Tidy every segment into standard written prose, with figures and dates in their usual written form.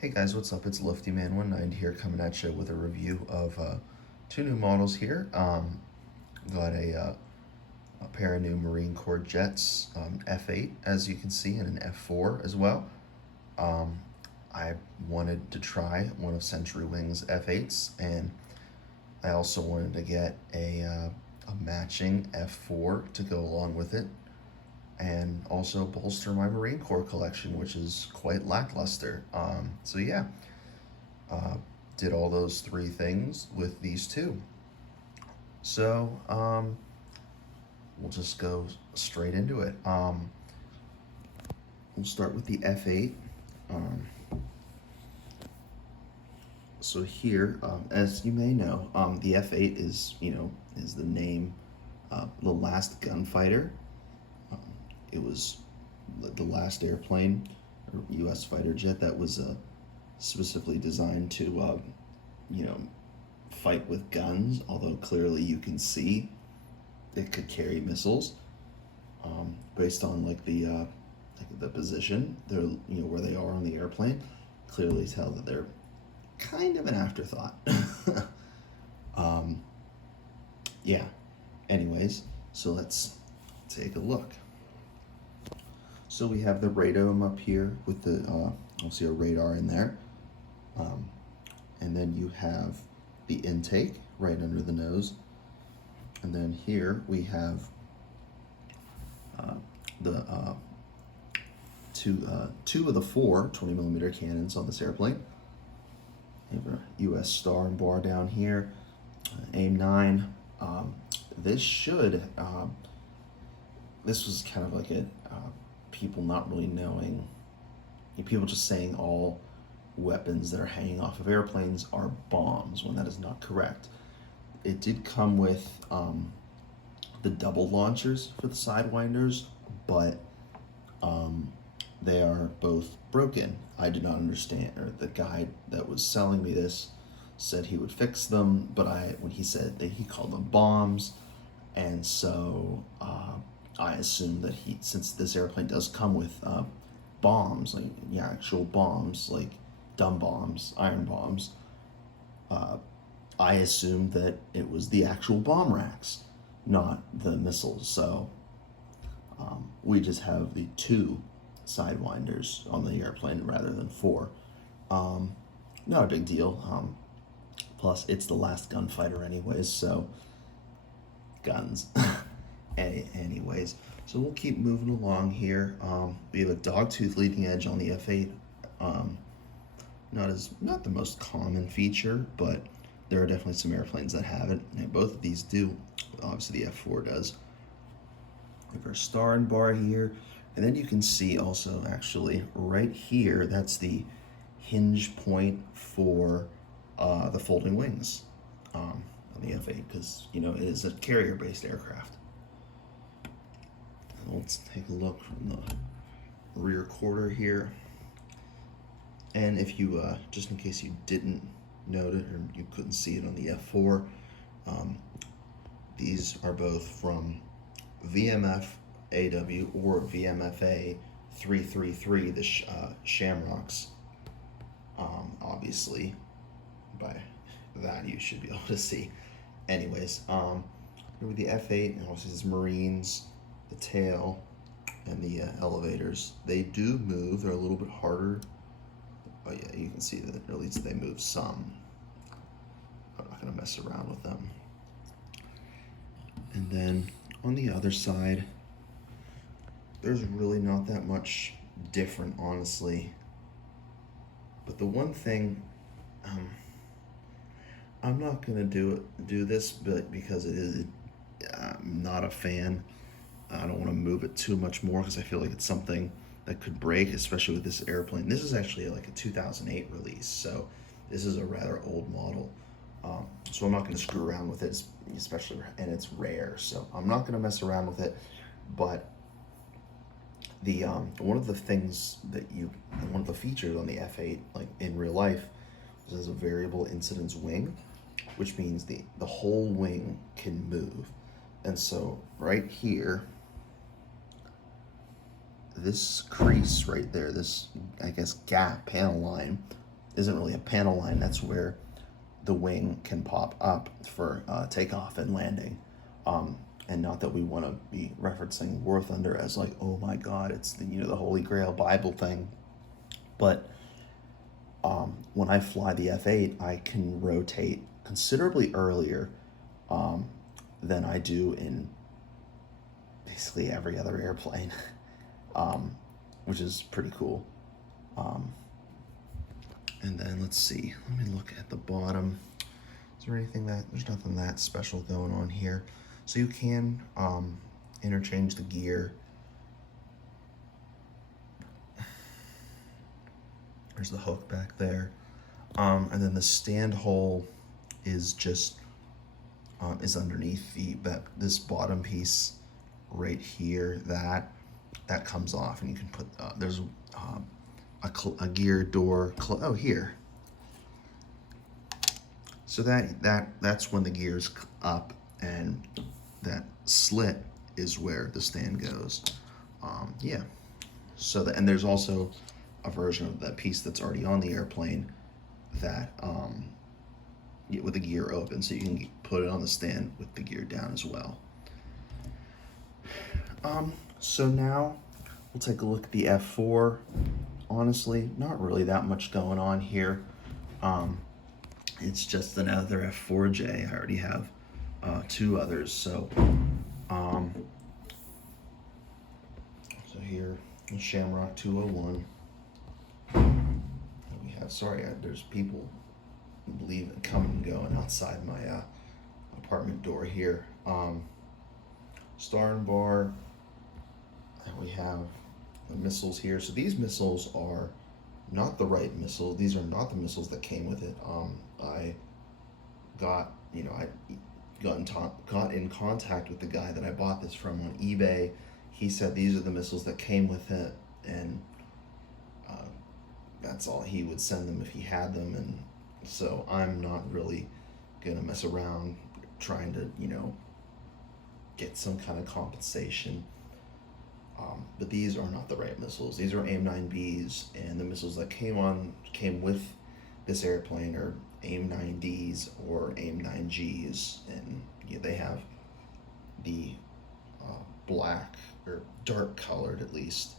Hey guys, what's up? It's LiftyMan19 here coming at you with a review of two new models here. Got a pair of new Marine Corps jets, F8 as you can see, and an F4 as well. I wanted to try one of Century Wings F8s, and I also wanted to get a matching F4 to go along with it, and also bolster my Marine Corps collection, which is quite lackluster. So yeah, uh, did all those three things with these two. So we'll just go straight into it. We'll start with the F8. So here, as you may know, the F8 is the name, the last gunfighter. It was the last airplane or U.S. fighter jet that was specifically designed to, fight with guns. Although clearly you can see it could carry missiles, based on like the position they're where they are on the airplane. Clearly tell that they're kind of an afterthought. Yeah. Anyways, so let's take a look. So we have the radome up here with the, you'll see a radar in there. And then you have the intake right under the nose. And then here we have the two of the four 20mm cannons on this airplane. We have our US star and bar down here, AIM-9. This should, this was kind of like a, people not really knowing, people just saying all weapons that are hanging off of airplanes are bombs, when that is not correct. It did come with the double launchers for the Sidewinders, but they are both broken. I did not understand, or the guy that was selling me this said he would fix them, but when he said that he called them bombs, and so I assumed that since this airplane does come with bombs, like actual bombs, like dumb bombs, iron bombs, I assumed that it was the actual bomb racks, not the missiles. So we just have the two Sidewinders on the airplane rather than four. Not a big deal. Plus, it's the last gunfighter anyways, so guns. Anyways, so we'll keep moving along here. We have a dogtooth leading edge on the F8. Not the most common feature, but there are definitely some airplanes that have it, and both of these do. Obviously, the F4 does. We have our star and bar here, and then you can see also actually right here, that's the hinge point for the folding wings on the F8, because it is a carrier-based aircraft. Let's take a look from the rear quarter here. And if you, just in case you didn't note it or you couldn't see it on the F4, these are both from VMF AW or VMFA 333, the Shamrocks. Obviously, by that you should be able to see. Anyways, with the F8, and obviously this Marines, the tail, and the elevators, they do move. They're a little bit harder. Oh yeah, you can see that at least they move some. I'm not gonna mess around with them. And then on the other side, there's really not that much different, honestly. But the one thing, I'm not gonna do this, but because I'm not a fan. I don't want to move it too much more because I feel like it's something that could break, especially with this airplane. This is actually like a 2008 release, so this is a rather old model. So I'm not going to screw around with it, especially, and it's rare, so I'm not going to mess around with it. But the one of the things one of the features on the F8, like in real life, is it has a variable incidence wing, which means the whole wing can move. And so right here, this crease right there, this, I guess, gap panel line isn't really a panel line. That's where the wing can pop up for takeoff and landing. And not that we want to be referencing War Thunder as like, oh my God, it's the, the Holy Grail Bible thing. But when I fly the F8, I can rotate considerably earlier than I do in basically every other airplane, which is pretty cool. And then let's see, let me look at the bottom. Is there anything there's nothing that special going on here. So you can interchange the gear. There's the hook back there. And then the stand hole is just, is underneath this bottom piece right here, that comes off, and you can put, there's a gear door, here. So that's when the gear's up, and that slit is where the stand goes. Yeah. So and there's also a version of that piece that's already on the airplane that with the gear open, so you can put it on the stand with the gear down as well. So now we'll take a look at the F4. Honestly, not really that much going on here. It's just another F4J. I already have 2 others. So here, Shamrock 201. We have, there's people coming and going outside my apartment door here. Star and bar. And we have the missiles here. So these missiles are not the right missiles. These are not the missiles that came with it. I got in contact with the guy that I bought this from on eBay. He said these are the missiles that came with it, and that's all. He would send them if he had them, and so I'm not really gonna mess around trying to get some kind of compensation. But these are not the right missiles. These are AIM-9Bs, and the missiles that came with this airplane are AIM-9Ds or AIM-9Gs, and they have the black or dark colored, at least,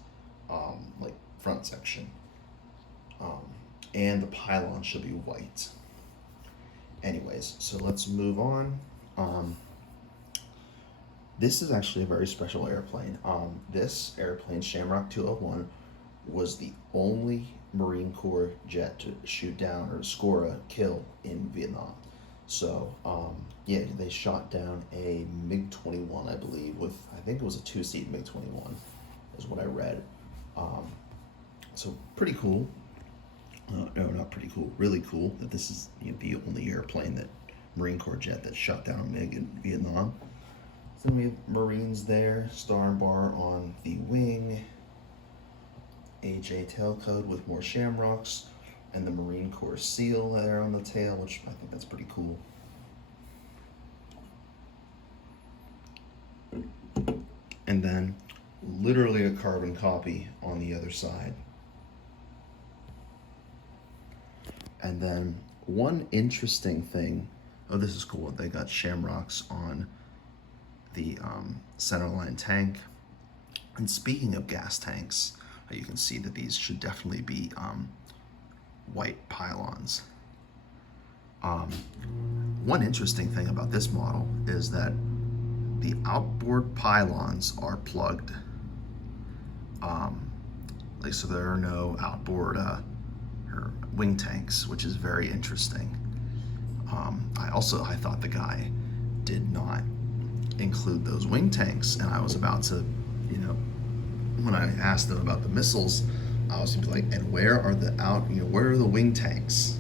like front section, and the pylon should be white. Anyways, so let's move on. This is actually a very special airplane. This airplane, Shamrock 201, was the only Marine Corps jet to shoot down or score a kill in Vietnam. So, yeah, they shot down a MiG-21, I believe, I think it was a 2-seat MiG-21, is what I read. So pretty cool. No, not pretty cool. Really cool that this is the only airplane Marine Corps jet that shot down MiG in Vietnam. So then we have Marines there, star and bar on the wing, AJ tailcode with more shamrocks, and the Marine Corps seal there on the tail, which I think that's pretty cool. And then literally a carbon copy on the other side. And then one interesting thing, this is cool, they got shamrocks on the centerline tank. And speaking of gas tanks, you can see that these should definitely be white pylons. One interesting thing about this model is that the outboard pylons are plugged. So there are no outboard wing tanks, which is very interesting. I thought the guy did not include those wing tanks, and I was about to, when I asked them about the missiles, I was gonna be like, and where are where are the wing tanks?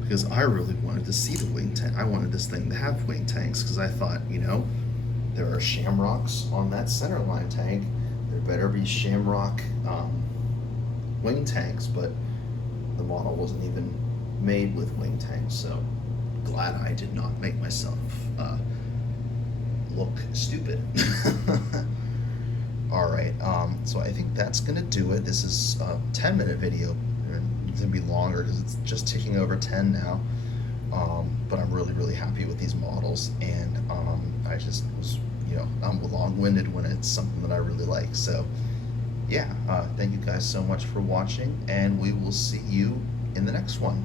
Because I really wanted to see the wing tank. I wanted this thing to have wing tanks, because I thought, there are shamrocks on that centerline tank. There better be shamrock wing tanks, but the model wasn't even made with wing tanks, so glad I did not make myself look stupid. All right, so I think that's gonna do it. This is a 10-minute video. It's gonna be longer because it's just ticking over 10 now. But I'm really, really happy with these models, and I just was, I'm long-winded when it's something that I really like. So, yeah, thank you guys so much for watching, and we will see you in the next one.